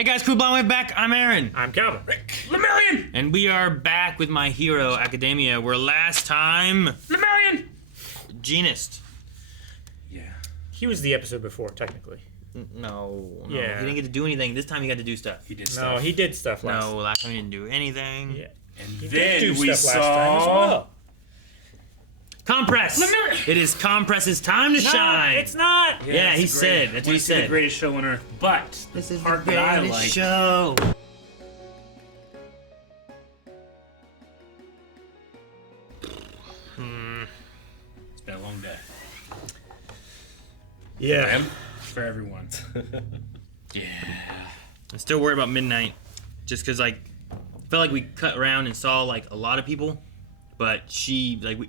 Hey guys, Cool Blind Wave back. I'm Aaron. I'm Calvin. Lemurian! And we are back with My Hero Academia, where last time... Lemurian! Genist. Yeah. He was the episode before, technically. No. Yeah. He didn't get to do anything. This time he got to do stuff. He did stuff. No, he did stuff last time. No, last time he didn't do anything. Yeah. And He then did do we stuff last time as saw... well. Compress! Lemurian! It is Compress's time to shine! It's not. Yeah, he it's said. great. That's what he It's the said. greatest show on earth, but This is the part that I greatest like. show. It's been a long day. Yeah. For everyone. Yeah. I'm still worried about Midnight, just because I felt like we cut around and saw like a lot of people, but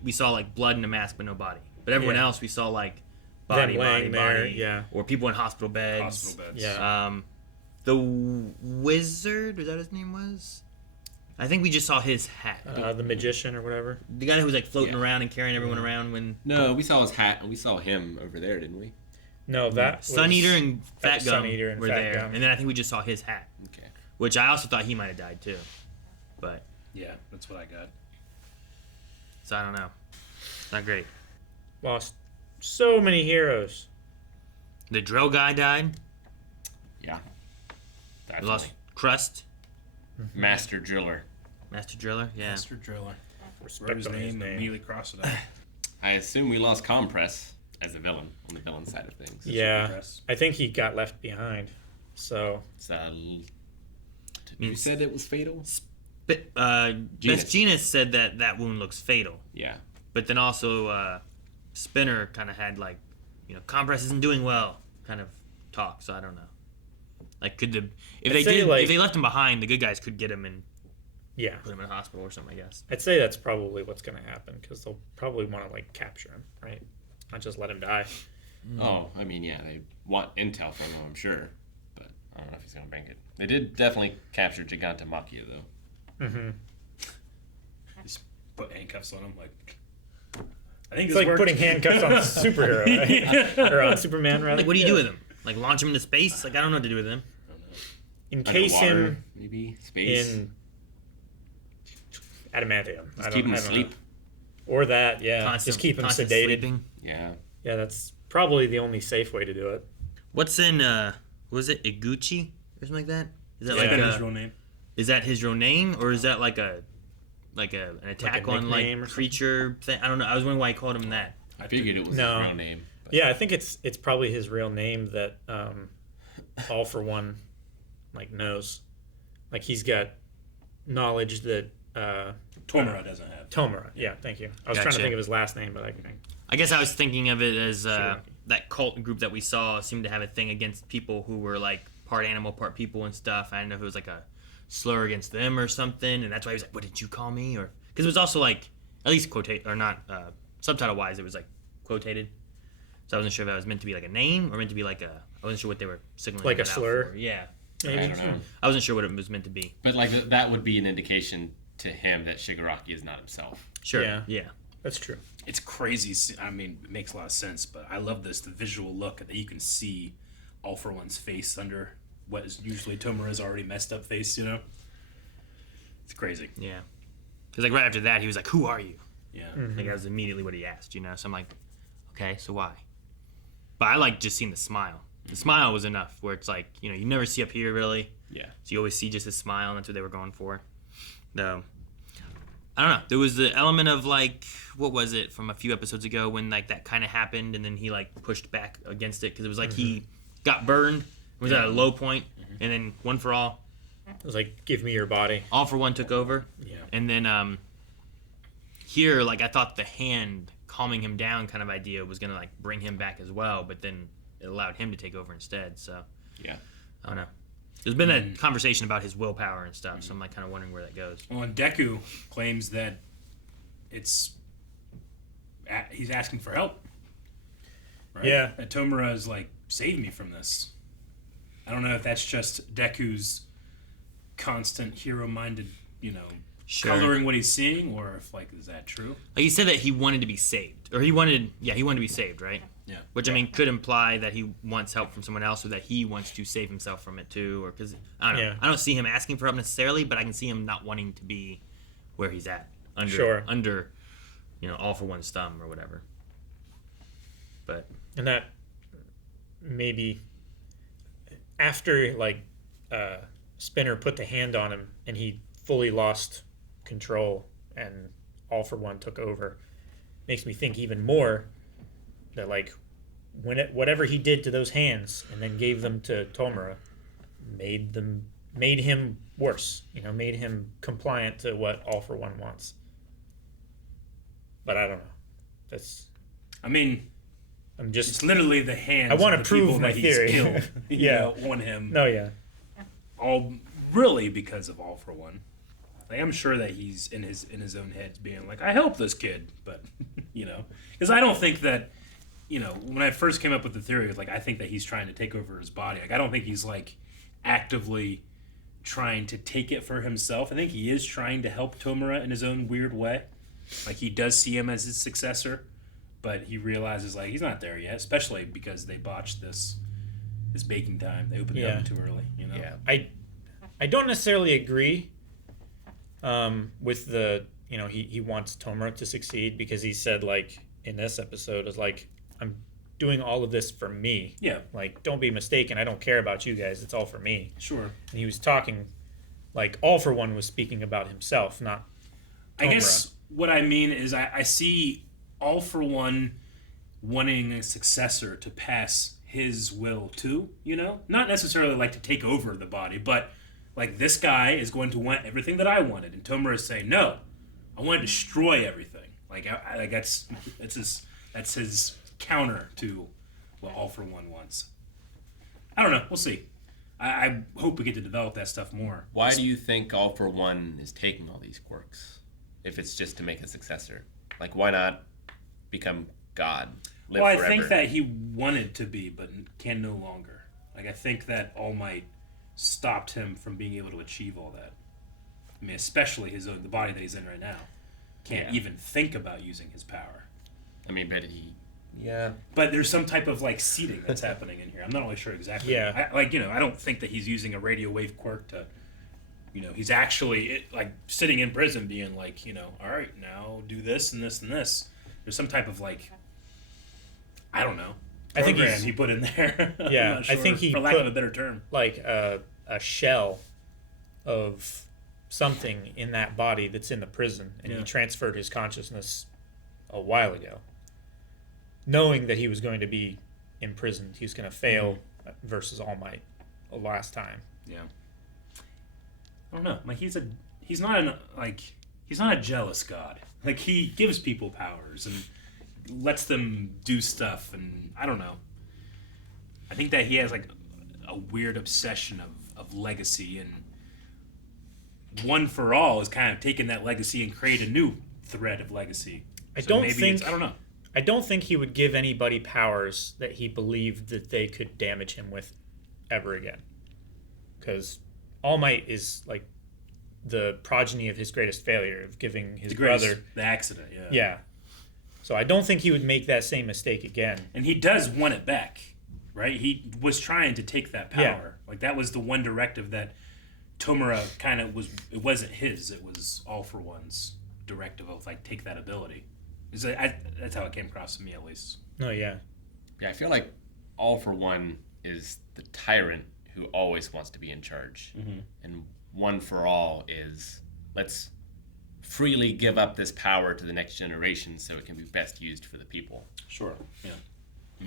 we saw like blood in a mask but no body. But everyone Yeah. else we saw like Them body, laying there, body, yeah. or people in hospital beds. Hospital beds. Yeah. The wizard, was that his name was? I think we just saw his hat. The magician or whatever. The guy who was like floating Yeah. around and carrying everyone around when No, we saw his hat and we saw him over there, didn't we? No, that was... Sun Eater and that Fat was Gum Sun Eater and were Fat there, Gum. and then I think we just saw his hat, Okay. which I also thought he might have died too, but Yeah, that's what I got. so I don't know. Not great. Lost so many heroes. The drill guy died. Yeah. We Definitely. lost Crust, Master Driller. Master Driller. Yeah. Master Driller. Respect Wrote his on his name, name. immediately crossed it out. I assume we lost Compress as a villain on the villain side of things. Yeah. Press. I think he got left behind. So, So, you said it was fatal? But Best Genus said that wound looks fatal, Yeah. but then also Spinner kind of had like, Compress isn't doing well kind of talk. So I don't know. Like, if they left him behind, the good guys could get him and yeah. put him in a hospital or something, I guess. I'd say that's probably what's going to happen because they'll probably want to, like, capture him, right? Not just let him die. Oh, I mean, yeah, they want intel from him, I'm sure. But I don't know if he's going to bring it. They did definitely capture Giganta Machia, though. Mm-hmm. Just put handcuffs on him, like... I think It's this like worked. putting handcuffs on a superhero, right? Or on Superman, rather. Like, what do you do with him? Like, launch him into space? Like, I don't know what to do with him. Encase Underwater, him maybe? Space? in adamantium. Just keep him I don't asleep. know. Or that, yeah. Just keep him constant sedated. sleeping. Yeah. Yeah, that's probably the only safe way to do it. What's in was it Iguchi or something like that? Is that Is that like his real name? is that his real name, or is that like an attack on like nickname or creature thing? I don't know. I was wondering why he called him that. I figured it was No. his real name. But Yeah, I think it's probably his real name that All For One like knows. Like he's got knowledge that Tomura doesn't have. Tomura. Yeah, thank you. I was trying to Gotcha. think of his last name, but I guess I was thinking of it as Shigaraki. that cult group that we saw seemed to have a thing against people who were like part animal, part people and stuff. I don't know if it was like a slur against them or something, and that's why he was like, "What did you call me?" Or because it was also like at least quotate or not subtitle wise, it was like quotated. So I wasn't sure if that was meant to be like a name or meant to be like I wasn't sure what they were signaling. Like a it out slur? for. Yeah, I don't know. I wasn't sure what it was meant to be. But like that would be an indication to him that Shigaraki is not himself. Sure. Yeah. Yeah. that's true. It's crazy. I mean, it makes a lot of sense, but I love the visual look that you can see All For One's face under what is usually Tomura's already messed up face, It's crazy. Yeah. Because like right after that, he was like, "Who are you?" Yeah. Like that was immediately what he asked, So I'm like, okay, so why? But I like just seeing the smile. The smile was enough, where it's like, you never see up here really. Yeah. So you always see just a smile, and that's what they were going for. Though, I don't know. There was the element of like, what was it from a few episodes ago when like that kind of happened, and then he like pushed back against it because it was like he got burned, was at a low point, and then One for All, It was like, give me your body. All for One took over. Yeah. And then here, like I thought the hand calming him down kind of idea was gonna like bring him back as well, but then it allowed him to take over instead. So Yeah. I don't know. There's been that conversation about his willpower and stuff, so I'm like kind of wondering where that goes. Well, and Deku claims that he's asking for help. Right? Yeah. That Tomura is like, save me from this. I don't know if that's just Deku's constant hero-minded, Sure. coloring what he's seeing, or if like is that true? Like he said that he wanted to be saved, or he wanted to be saved, right? Yeah. Which, I mean, could imply that he wants help from someone else or that he wants to save himself from it too. Or because, I don't know. Yeah. I don't see him asking for help necessarily, but I can see him not wanting to be where he's at. Under, All For One's thumb or whatever. But. And that maybe after, Spinner put the hand on him and he fully lost control and All For One took over, makes me think even more that whatever he did to those hands and then gave them to Tomura made him worse, made him compliant to what All For One wants. But I don't know. It's literally the hands. I want of to the people prove my that he's theory. killed, Yeah. on him. No, yeah. All really because of All For One. I'm sure that he's in his own head being like, I helped this kid, but because I don't think that when I first came up with the theory, I think that he's trying to take over his body. I don't think he's actively trying to take it for himself. I think he is trying to help Tomura in his own weird way. He does see him as his successor, but he realizes he's not there yet, especially because they botched this baking time. They opened it up too early. Yeah, I don't necessarily agree with the he wants Tomura to succeed, because he said in this episode is I'm doing all of this for me. Yeah. Don't be mistaken, I don't care about you guys, it's all for me. Sure. And he was talking All For One was speaking about himself, not Tomura. I guess what I mean is I see All For One wanting a successor to pass his will to, not necessarily to take over the body, but this guy is going to want everything that I wanted, and Tomura is saying no, I want to destroy everything. That's his counter to what All For One wants. I don't know. We'll see. I hope we get to develop that stuff more. Why do you think All For One is taking all these quirks if it's just to make a successor? Why not become God? Live Well, I forever? think that he wanted to be, but can no longer. I think that All Might stopped him from being able to achieve all that. Especially the body that he's in right now. Can't even think about using his power. But yeah. But there's some type of seeding that's happening in here. I'm not really sure exactly. Yeah. I don't think that he's using a radio wave quirk to, he's actually sitting in prison being all right, now do this and this and this. There's some type of I don't know. I think program he put in there. Yeah, I'm not sure, I think he for lack put, of a better term, a shell of something in that body that's in the prison, and he transferred his consciousness a while ago, knowing that he was going to be imprisoned. He was going to fail versus All Might the last time. Yeah. I don't know. He's not a jealous god. He gives people powers and lets them do stuff, and I don't know. I think that he has a weird obsession of legacy, and One For All is kind of taking that legacy and create a new thread of legacy. I don't know. I don't think he would give anybody powers that he believed that they could damage him with ever again. Because All Might is the progeny of his greatest failure, of giving his brother the accident. Yeah. Yeah. So I don't think he would make that same mistake again. And he does want it back, right? He was trying to take that power. That was the one directive that Tomura kind of was. It wasn't his. It was All For One's directive of take that ability. That's how it came across to me, at least. Oh yeah. Yeah, I feel like All For One is the tyrant who always wants to be in charge, and One For All is let's freely give up this power to the next generation so it can be best used for the people. Sure. Yeah.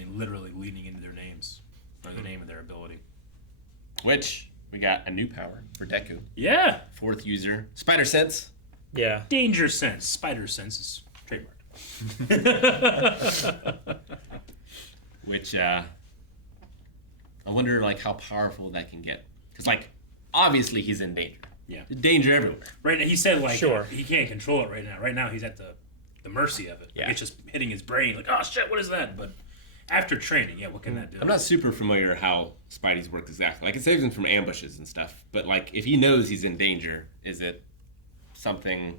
Literally leaning into their names or the name of their ability. Which we got a new power for Deku. Yeah. 4th user, Spider Sense. Yeah. Danger Sense. Spider Sense is trademark. Which I wonder how powerful that can get, because obviously he's in danger. Yeah. There's danger everywhere. Right. He said Sure. He can't control it right now. Right now he's at the mercy of it. Yeah. It's just hitting his brain. Oh shit, what is that? But after training, what can that do? I'm not super familiar how Spidey's work exactly. It saves him from ambushes and stuff. But if he knows he's in danger, is it something?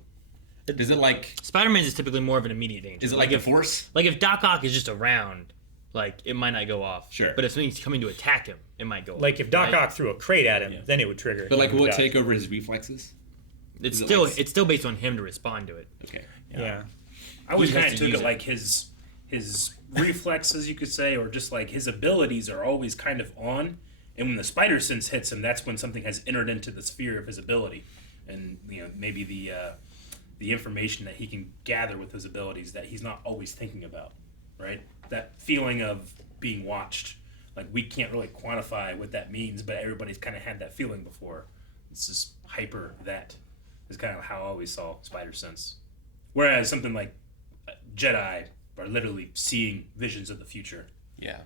Is it Spider-Man is typically more of an immediate danger. Is it the Force? If Doc Ock is just around, like it might not go off. Sure. But if something's coming to attack him, it might go off. Like if Doc right? Ock threw a crate at him, then it would trigger. But like, He will would it die. take over his reflexes? It's Is it still like- it's still based on him to respond to it. Okay. Yeah. I always He has kind of to took use it it. like his reflexes, you could say, or just like his abilities are always kind of on. And when the spider sense hits him, that's when something has entered into the sphere of his ability, and maybe the information that he can gather with his abilities that he's not always thinking about, right? That feeling of being watched, like we can't really quantify what that means, but everybody's kind of had that feeling before. It's just hyper that is kind of how I always saw spider sense. Whereas something like Jedi are literally seeing visions of the future. Yeah.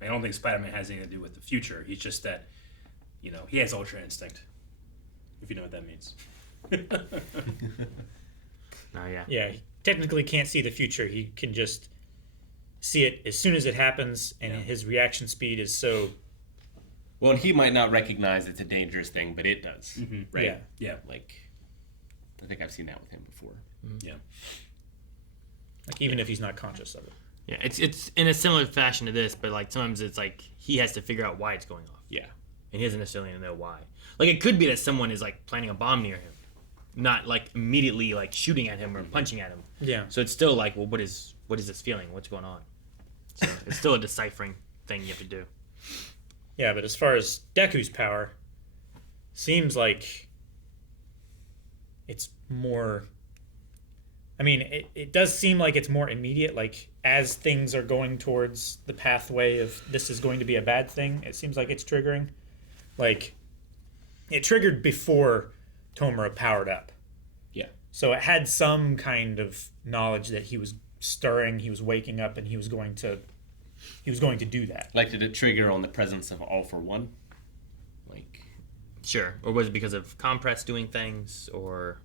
I don't think Spider-Man has anything to do with the future. He's just that, he has Ultra Instinct, if you know what that means. Oh yeah. Yeah, he technically can't see the future. He can just see it as soon as it happens, and his reaction speed is so... Well, and he might not recognize it's a dangerous thing, but it does, right? Yeah. Yeah. Like, I think I've seen that with him before. Yeah. Like, even if he's not conscious of it. Yeah, it's in a similar fashion to this, but like sometimes it's like he has to figure out why it's going off, Yeah. and he doesn't necessarily know why. Like it could be that someone is like planting a bomb near him, not like immediately like shooting at him or punching at him. Yeah. So it's still like, well, what is this feeling? What's going on? So it's still a deciphering thing you have to do. Yeah, but as far as Deku's power, seems like it's more... I mean, it does seem like it's more immediate, like as things are going towards the pathway of this is going to be a bad thing, it seems like it's triggering. Like, it triggered before Tomura powered up. Yeah. So it had some kind of knowledge that he was stirring, he was waking up, and he was going to do that. Like, did it trigger on the presence of All For One? Like, Sure. Or was it because of Compress doing things, or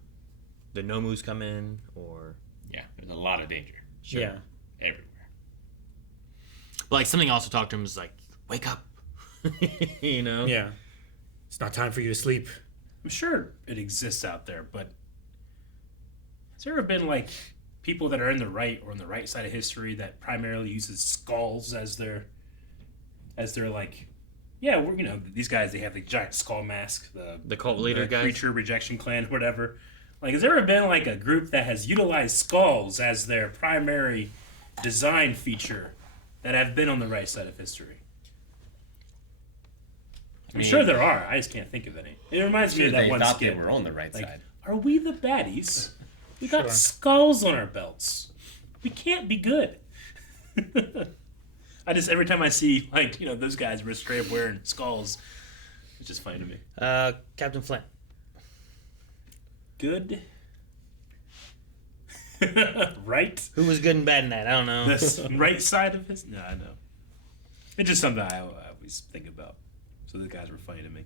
the Nomus come in, or yeah, there's a lot of danger sure. Yeah. everywhere. But like something also talked to him was like, wake up. Yeah. It's not time for you to sleep. I'm sure it exists out there, but has there ever been like people that are in the right or on the right side of history that primarily uses skulls as their like, yeah, we're these guys, they have the giant skull mask, The cult leader guys. creature rejection clan, whatever. Like, has there ever been like a group that has utilized skulls as their primary design feature that have been on the right side of history? I'm sure there are. I just can't think of any. It reminds me of that They one thought skit. they were on the right Like, side. are we the baddies? We got Sure. skulls on our belts. We can't be good. I just, every time I see like those guys were straight up wearing skulls, it's just funny to me. Captain Flint. Good. Right? Who was good and bad in that? I don't know. This right side of his? No, I know. It's just something I always think about. So the guys were funny to me.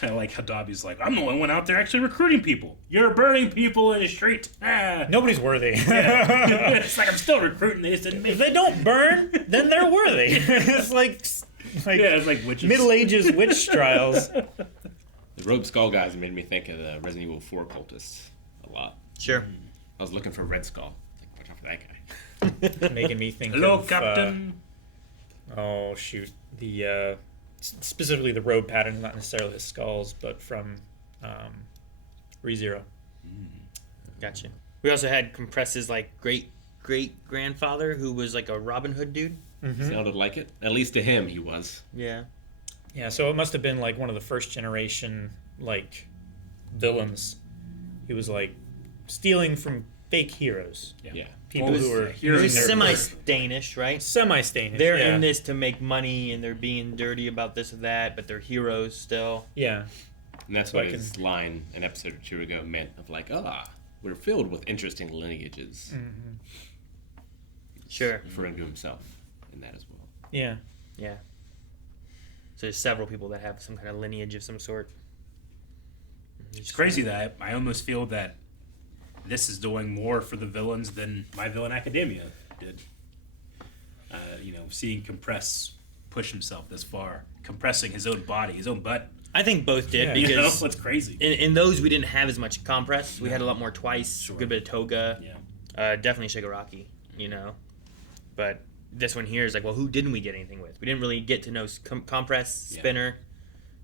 I like how Dobby's like, I'm the only one out there actually recruiting people. You're burning people in the street. Ah. Nobody's worthy. It's like I'm still recruiting. They just didn't make If they don't burn, then they're worthy. It's like yeah, it's like witches. Middle Ages witch trials. The Robe Skull guys made me think of the Resident Evil 4 cultists a lot. Sure. I was looking for Red Skull. Like, watch out for that guy. Making me think Hello, of... Captain. oh, shoot. The... specifically the robe pattern, not necessarily the skulls, but from ReZero. Gotcha. We also had Compress's like great grandfather who was like a Robin Hood dude. Sounded like it. At least to him, he was. Yeah. Yeah, so it must have been like one of the first generation like villains. He was like stealing from fake heroes. Yeah. People Well, who were It heroes was using their semi-Danish, right? semi-Stanish. They're yeah. in this to make money, and they're being dirty about this or that, but they're heroes still. Yeah. And that's So what I his line an episode or two ago meant of like, we're filled with interesting lineages. Sure. Referring to himself in that as well. Yeah. Yeah. So there's several people that have some kind of lineage of some sort. It's crazy that I almost feel that this is doing more for the villains than My Villain Academia did. Seeing Compress push himself this far, compressing his own body, his own butt. I think both did Yeah. because What's crazy? in those we didn't have as much compress. We had a lot more twice, Sure. a good bit of toga. Yeah. Definitely Shigaraki, But this one here is like, well, who didn't we get anything with? We didn't really get to know Compress, Spinner.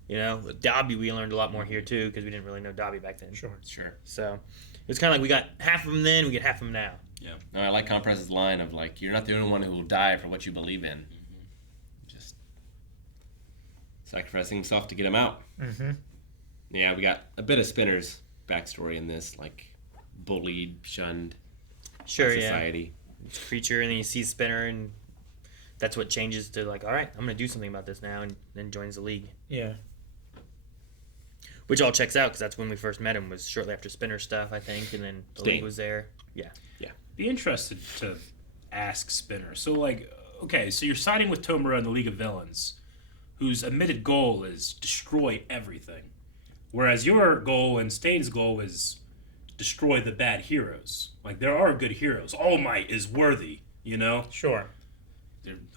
You know, with Dobby, we learned a lot more here too because we didn't really know Dobby back then. Sure. So it's kind of like we got half of them then, we get half of them now. Yeah. No, I like Compress's line of like, you're not the only one who will die for what you believe in. Just sacrificing himself to get him out. Mm-hmm. Yeah, we got a bit of Spinner's backstory in this, like bullied, shunned Sure, by society. It's a creature, and then you see Spinner, and that's what changes to like, all right, I'm gonna do something about this now, and then joins the league. Yeah. Which all checks out because that's when we first met him. Was shortly after Spinner stuff, I think, and then the league was there. Yeah. Be interested to ask Spinner. So, like, okay, so you're siding with Tomura in the League of Villains, whose admitted goal is destroy everything, whereas your goal and Stain's goal is destroy the bad heroes. Like, there are good heroes. All Might is worthy, you know? Sure.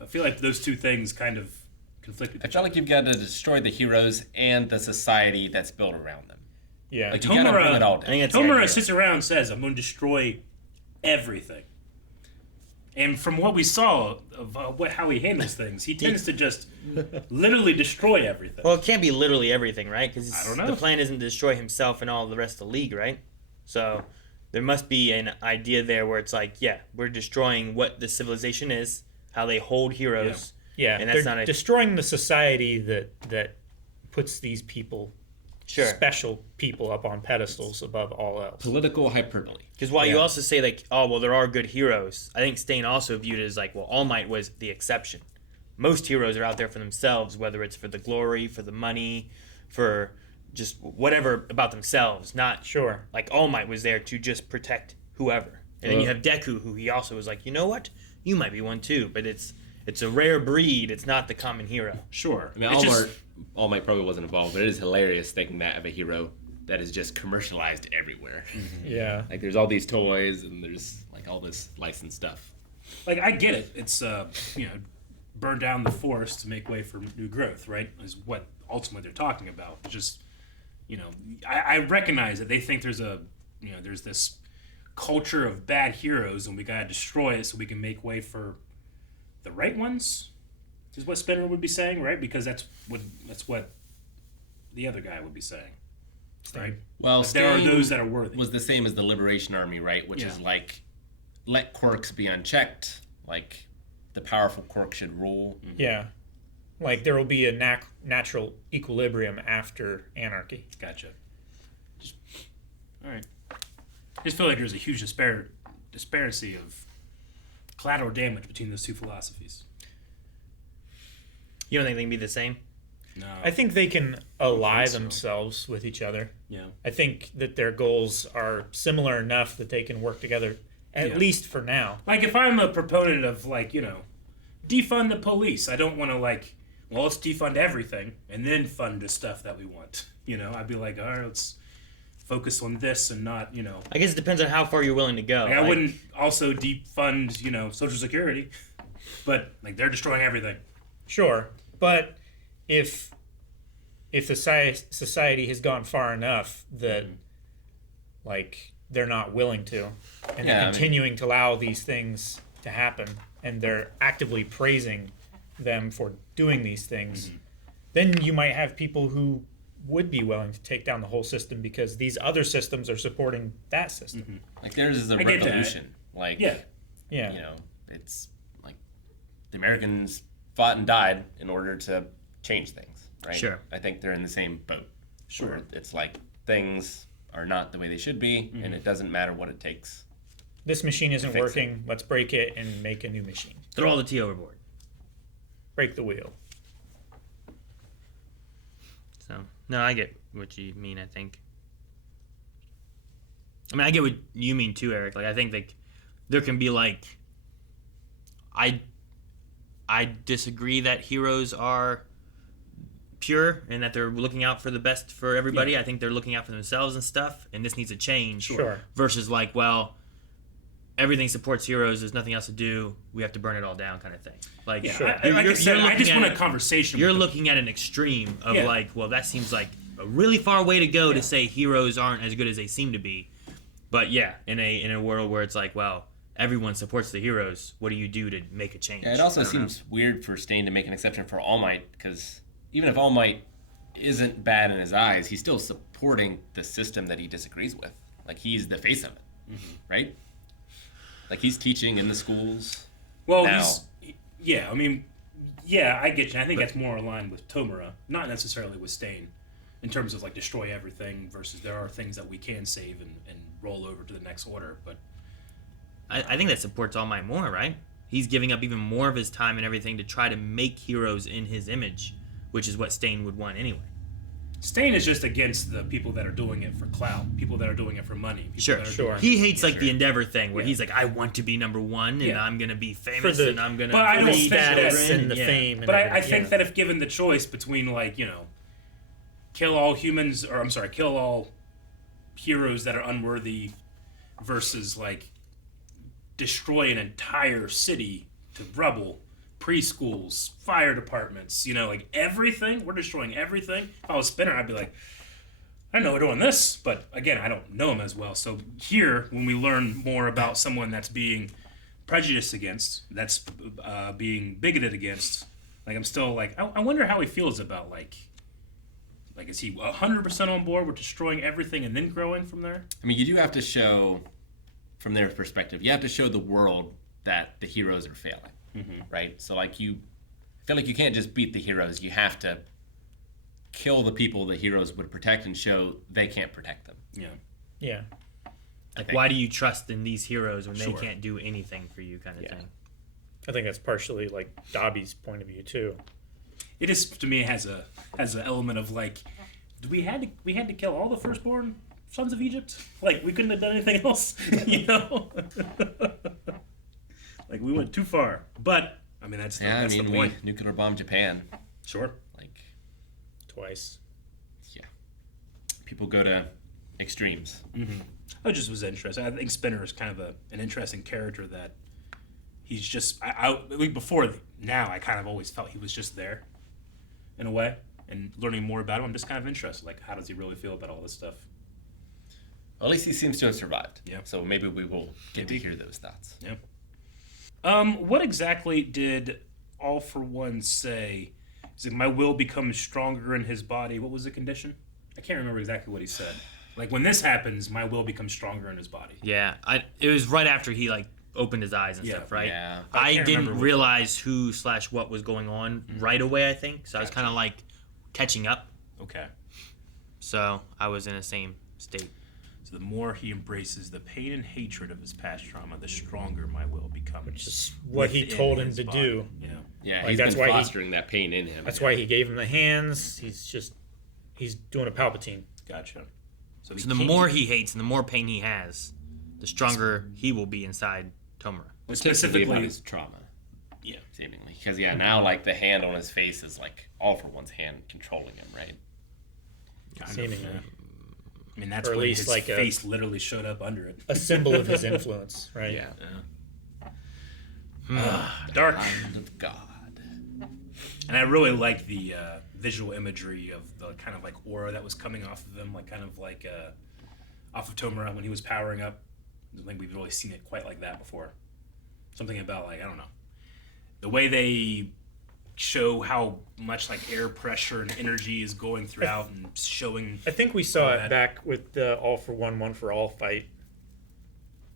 I feel like those two things kind of conflict with I each feel other. like you've got to destroy the heroes and the society that's built around them. Yeah. Like, you gotta bring it all I down. think that's the Tomura idea. sits around and says, I'm going to destroy everything. And from what we saw of how he handles things, he tends to just literally destroy everything. Well, it can't be literally everything, right? Because I don't know. the plan isn't to destroy himself and all the rest of the league, right? So there must be an idea there where it's like, yeah, we're destroying what the civilization is, how they hold heroes. Yeah. And that's they're not a- destroying the society that puts these people, Sure. special people, up on pedestals above all else. Political hyperbole. Because while you Yeah. also say like, oh well, there are good heroes. I think Stain also viewed it as like, well, All Might was the exception. Most heroes are out there for themselves, whether it's for the glory, for the money, for just whatever about themselves. Not Sure. like All Might was there to just protect whoever. And then you have Deku, who he also was like, you know what, you might be one too, but it's a rare breed. It's not the common hero. Sure. I mean, All Might probably wasn't involved, but it is hilarious thinking that of a hero that is just commercialized everywhere. Yeah. Like, there's all these toys and there's like all this licensed stuff. Like, I get it. It's, burn down the forest to make way for new growth, right? Is what ultimately they're talking about. Just, I recognize that they think there's there's this culture of bad heroes and we gotta destroy it so we can make way for the right ones, is what Spinner would be saying, right? Because that's what the other guy would be saying, right? Well, But there are Stain those that are worthy. was the same as the Liberation Army, right? Which is like, let quirks be unchecked. Like, the powerful quirk should rule. Yeah. Like there will be a natural equilibrium after anarchy. Gotcha. All right. I just feel like there's a huge disparity of collateral damage between those two philosophies. You don't think they can be the same? No. I think they can ally so. themselves with each other. Yeah. I think that their goals are similar enough that they can work together, at least for now. Like, if I'm a proponent of, like, defund the police, I don't want to, like, well, let's defund everything and then fund the stuff that we want. I'd be like, all right, let's focus on this and not, I guess it depends on how far you're willing to go. Like, I wouldn't also defund, Social Security, but, like, they're destroying everything. Sure, but if the society has gone far enough that like they're not willing to, and they're continuing to allow these things to happen, and they're actively praising them for doing these things, then you might have people who would be willing to take down the whole system because these other systems are supporting that system. Like, theirs is a I get that. revolution. Like, Yeah. Yeah. It's like the Americans fought and died in order to change things, right? Sure. I think they're in the same boat. Sure. Where it's like things are not the way they should be, and it doesn't matter what it takes. This machine isn't Fix it. working. Let's break it and make a new machine. Throw all the tea overboard. Break the wheel. So no, I get what you mean. I think. I mean, I get what you mean too, Eric. Like, I think like there can be like, I disagree that heroes are pure and that they're looking out for the best for everybody. Yeah. I think they're looking out for themselves and stuff, and this needs a change. Sure. Versus like, well, everything supports heroes. There's nothing else to do. We have to burn it all down, kind of thing. Like, Yeah, Sure. like I said, I looking just at want a it- conversation. You're with them. looking at an extreme of Yeah. like, well, that seems like a really far way to go Yeah. to say heroes aren't as good as they seem to be. But yeah, in a world where it's like, well, everyone supports the heroes. What do you do to make a change? Yeah, it also I don't know. seems weird for Stain to make an exception for All Might, because even if All Might isn't bad in his eyes, he's still supporting the system that he disagrees with. Like, he's the face of it, right? Like, he's teaching in the schools. Well, now. I mean, yeah, I get you. I think that's more aligned with Tomura, not necessarily with Stain, in terms of, like, destroy everything versus there are things that we can save and roll over to the next order. But I think that supports All Might more, right? He's giving up even more of his time and everything to try to make heroes in his image, which is what Stain would want anyway. Stain is just against the people that are doing it for clout, people that are doing it for money. People Sure, that are sure. doing He it- hates like the Endeavor thing, where Yeah. he's like, I want to be number one, and Yeah. I'm gonna be famous, the- and I'm gonna. But I don't The think that- status and the yeah. fame. And But I everything, think yeah. that if given the choice between, like, kill all humans, or I'm sorry, kill all heroes that are unworthy versus, like, destroy an entire city to rubble, preschools, fire departments, like everything. We're destroying everything. If I was Spinner, I'd be like, I know we're doing this, but again, I don't know him as well. So here, when we learn more about someone that's being prejudiced against, that's being bigoted against, like, I'm still like, I wonder how he feels about, like, is he 100% on board with destroying everything and then growing from there? I mean, you do have to show, from their perspective, you have to show the world that the heroes are failing, right? So, like, I feel like you can't just beat the heroes. You have to kill the people the heroes would protect and show they can't protect them. Yeah. Yeah. Like, why do you trust in these heroes when Sure. they can't do anything for you, kind of thing? I think that's partially like Dobby's point of view too. It is, to me, has an element of, like, we had to kill all the firstborn sons of Egypt? Like, we couldn't have done anything else, Like, we went too far. But I mean, that's Yeah, the we point. nuclear bomb Japan. Sure. Like, Twice. yeah, people go to extremes. I just was interested. I think Spinner is kind of an interesting character that he's just. Before now, I kind of always felt he was just there, in a way. And learning more about him, I'm just kind of interested. Like, how does he really feel about all this stuff? Well, at least he seems to have survived. Yeah. So maybe we will get to hear those thoughts. Yeah. What exactly did All For One say? Is it my will becomes stronger in his body? What was the condition? I can't remember exactly what he said. Like, when this happens, my will becomes stronger in his body. Yeah, it was right after he like opened his eyes and Yeah. stuff, right? Yeah. I I can't didn't remember what- realize who/what was going on right away. I think so. I was kind of like catching up, Okay. so I was in the same state. So the more he embraces the pain and hatred of his past trauma, the stronger my will becomes. Which is what he within told him his to body. do. Yeah. Yeah, Like, he's that's been why he- fostering that pain in him. That's why he gave him the hands. He's doing a Palpatine. Gotcha. So So the more he hates and the more pain he has, the stronger he will be inside Tomura. specifically about specifically, his trauma, yeah. seemingly. Because now, like, the hand on his face is like All For One's hand controlling him, right? Kind of, Seemingly. yeah. I mean, that's Or at when least his like a- face literally showed up under it. A symbol of his influence, right? Yeah. Dark. Hand of God. And I really like the visual imagery of the kind of like aura that was coming off of him, like kind of like off of Tomura when he was powering up. I don't think we've really seen it quite like that before. Something about, like, I don't know, the way they show how much like air pressure and energy is going throughout and showing. I think we saw that. it back with the All For One, One For All fight.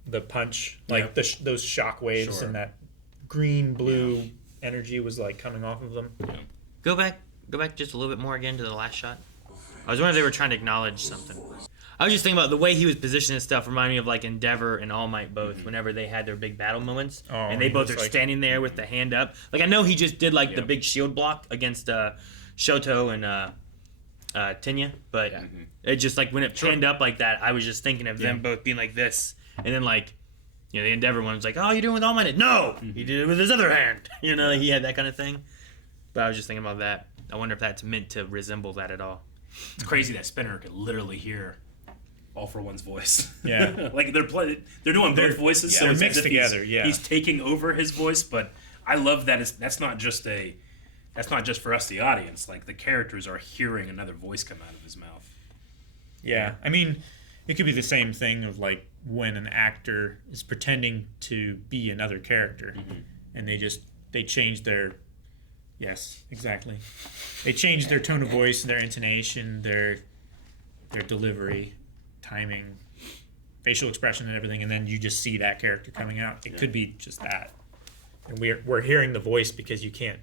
The punch, like Yeah. those shock waves Sure. and that green blue energy was like coming off of them. Go back just a little bit more again to the last shot. I was wondering if they were trying to acknowledge something. I was just thinking about the way he was positioning and stuff reminded me of like Endeavor and All Might both whenever they had their big battle moments. Oh, and they he both was are like- standing there with the hand up. Like I know he just did like the Yeah. big shield block against Shoto and Tenya, but it just like when it panned up like that, I was just thinking of them both being like this. And then like, the Endeavor one was like, oh, you're doing with All Might? No! He did it with his other hand. He had that kind of thing. But I was just thinking about that. I wonder if that's meant to resemble that at all. It's crazy that Spinner could literally hear All For One's voice. Yeah. Like they're doing both voices, so they're it's mixed as if he's- together, yeah. He's taking over his voice, but I love that that's not just for us, the audience. Like the characters are hearing another voice come out of his mouth. Yeah, I mean, It could be the same thing of like when an actor is pretending to be another character, and they change their. Yes, exactly. They change their tone of voice, their intonation, their delivery, timing, facial expression, and everything, and then you just see that character coming out. It could be just that, and we're hearing the voice because you can't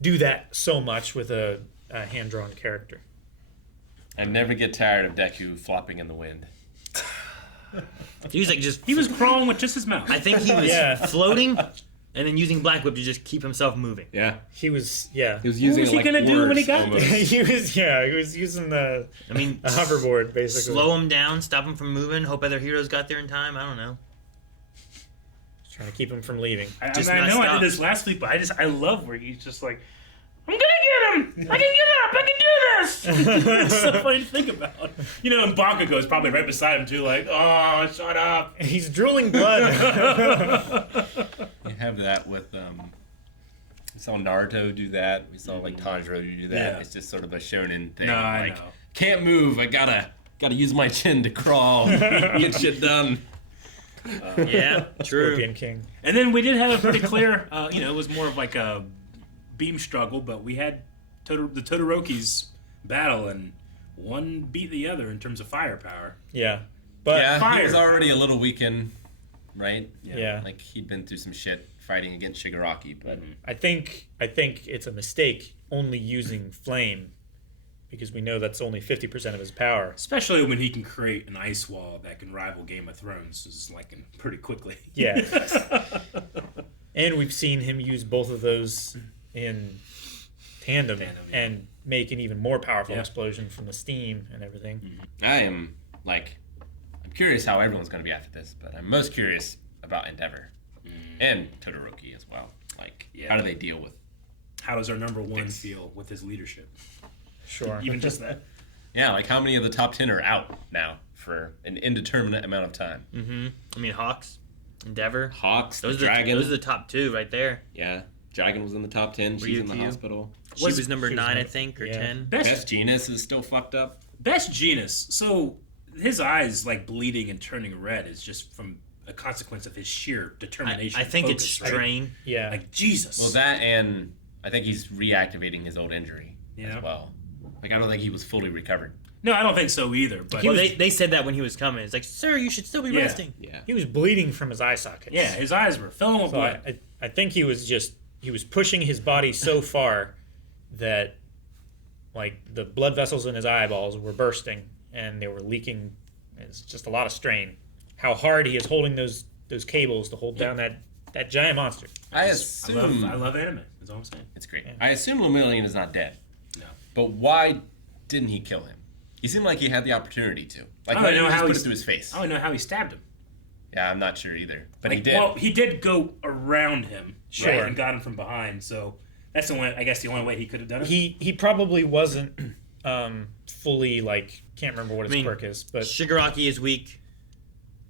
do that so much with a hand-drawn character. I never get tired of Deku flopping in the wind. He was like He was crawling with just his mouth. I think he was floating and then using Black Whip to just keep himself moving. Yeah. He was He was using was he gonna do when he got there? he was using the a hoverboard basically. Slow him down, stop him from moving, hope other heroes got there in time. I don't know. Trying to keep him from leaving. I Just know not I stop. did this last week, but I love where he's just like, I'm gonna get him! I can get up! I can do this! It's so funny to think about. You know, and Bakugo's probably right beside him too, like, oh, shut up. He's drooling blood. You have that with we saw Naruto do that. We saw like Tanjiro do that. Yeah. It's just sort of a shonen thing. No, I like know. can't move. I gotta use my chin to crawl. Get shit done. Yeah, true. Scorpion King. And then we did have a pretty clear, it was more of like a beam struggle, but we had the Todoroki's battle, and one beat the other in terms of firepower. Yeah. But Yeah, fire. he was already a little weakened, right? yeah. Like he'd been through some shit fighting against Shigaraki, but I think it's a mistake only using flame because we know that's only 50% of his power. Especially when he can create an ice wall that can rival Game of Thrones, is like pretty quickly. Yeah. And we've seen him use both of those in tandem yeah. and make an even more powerful Yeah. explosion from the steam and everything. I'm curious how everyone's going to be after this, but I'm most curious about Endeavor and Todoroki as well. Like, how do they deal with? How does our number one feel with his leadership? Sure. Even just that. Yeah, like how many of the top 10 are out now for an indeterminate amount of time? I mean, Hawks, Endeavor. Hawks, Those the are Dragon. those are the top two right there. Yeah, Dragon was in the top 10. She's in the Ryukyu. hospital. She was number 9, I think, or 10. Best Genus is still fucked up. Best Genus. So his eyes like bleeding and turning red is just from a consequence of his sheer determination. I think and it's focus, right? strain. Yeah. Like Jesus. Well, that and I think he's reactivating his old injury Yeah. as well. Like, I don't think he was fully recovered. No, I don't think so either. But Well, they said that when he was coming. It's like, sir, you should still be Yeah. resting. Yeah. He was bleeding from his eye sockets. yeah, his eyes were filling with So blood. I think he was pushing his body so far that like the blood vessels in his eyeballs were bursting and they were leaking. It's just a lot of strain. How hard he is holding those cables to hold down that giant monster. I assume I love anime. That's all I'm saying. it's great. I assume Lemillion is not dead. No. But why didn't he kill him? He seemed like he had the opportunity to. Like, I why don't didn't know he just how put he's- it to his face? I don't know how he stabbed him. Yeah, I'm not sure either. But he Like, did. Well, he did go around him, Sure. right, and got him from behind. So that's the only way he could have done it. He probably wasn't fully like can't remember what his I mean, quirk is, but Shigaraki is weak.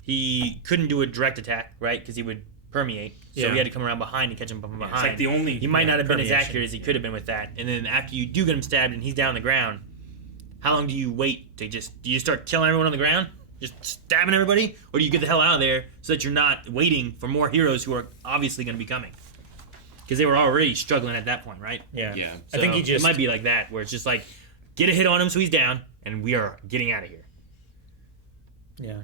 He couldn't do a direct attack, right? Because he would permeate. So Yeah. he had to come around behind and catch him from behind. It's like the only. He might not have been as permeation. accurate as he could have been with that. And then after you do get him stabbed and he's down on the ground, how long do you wait to do you start killing everyone on the ground? Just stabbing everybody? Or do you get the hell out of there so that you're not waiting for more heroes who are obviously going to be coming? Because they were already struggling at that point, right? yeah. Yeah. I think he So just it might be like that, where it's just like, get a hit on him so he's down, and we are getting out of here. yeah.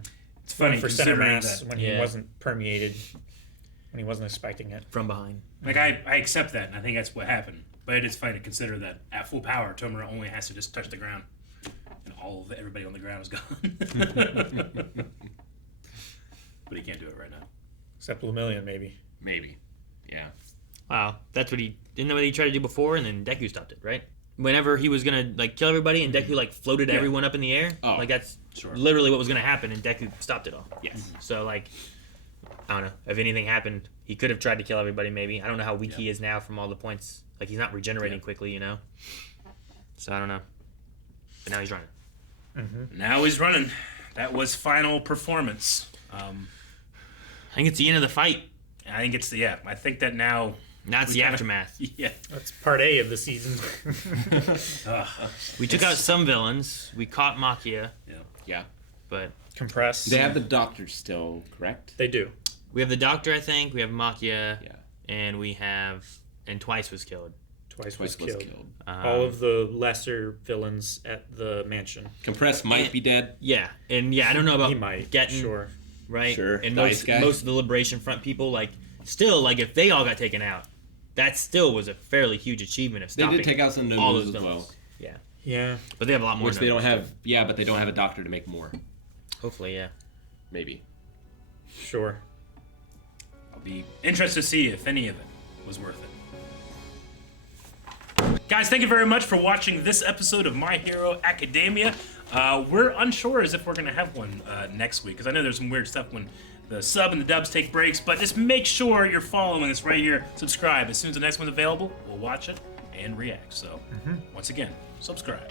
It's funny For center considering mass that. when he wasn't permeated, when he wasn't expecting it. From behind. Like I accept that, and I think that's what happened. But it is funny to consider that at full power, Tomura only has to just touch the ground, and everybody on the ground is gone. But he can't do it right now. Except Lemillion, maybe. Maybe. Yeah. Wow, that's what didn't know what he tried to do before, and then Deku stopped it, right? Whenever he was gonna like kill everybody, and Deku like floated Yeah. everyone up in the air, Oh, like that's sure. literally what was gonna happen, and Deku stopped it all. Yes. So like, I don't know if anything happened, he could have tried to kill everybody. Maybe I don't know how weak he is now from all the points. Like he's not regenerating quickly, you know. So I don't know. But now he's running. Now he's running. That was final performance. I think it's the end of the fight. I think it's I think that now. Now it's We the kinda- aftermath. Yeah. That's part A of the season. We took out some villains. We caught Machia. Yeah. but Compress. They have the Doctor still, correct? They do. we have the Doctor, I think. We have Machia, Yeah. and Twice was killed. Twice Twice was was killed. killed. All of the lesser villains at the mansion. Compress might be dead. Yeah, and I don't know about He might. getting Sure. right. Sure. And Dice guy. most of the Liberation Front people, like, still, like, if they all got taken out, that still was a fairly huge achievement of They stopping did take out some all nobles those as well. villains. Yeah, Yeah. but they have a lot more. Which they don't nobles. have. Yeah, but they don't have a Doctor to make more. Hopefully, yeah. Maybe. Sure. I'll be interested to see if any of it was worth it. Guys, thank you very much for watching this episode of My Hero Academia. We're unsure as if we're going to have one next week, because I know there's some weird stuff when the sub and the dubs take breaks, but just make sure you're following us right here. Subscribe. As soon as the next one's available, we'll watch it and react. So, once again, subscribe.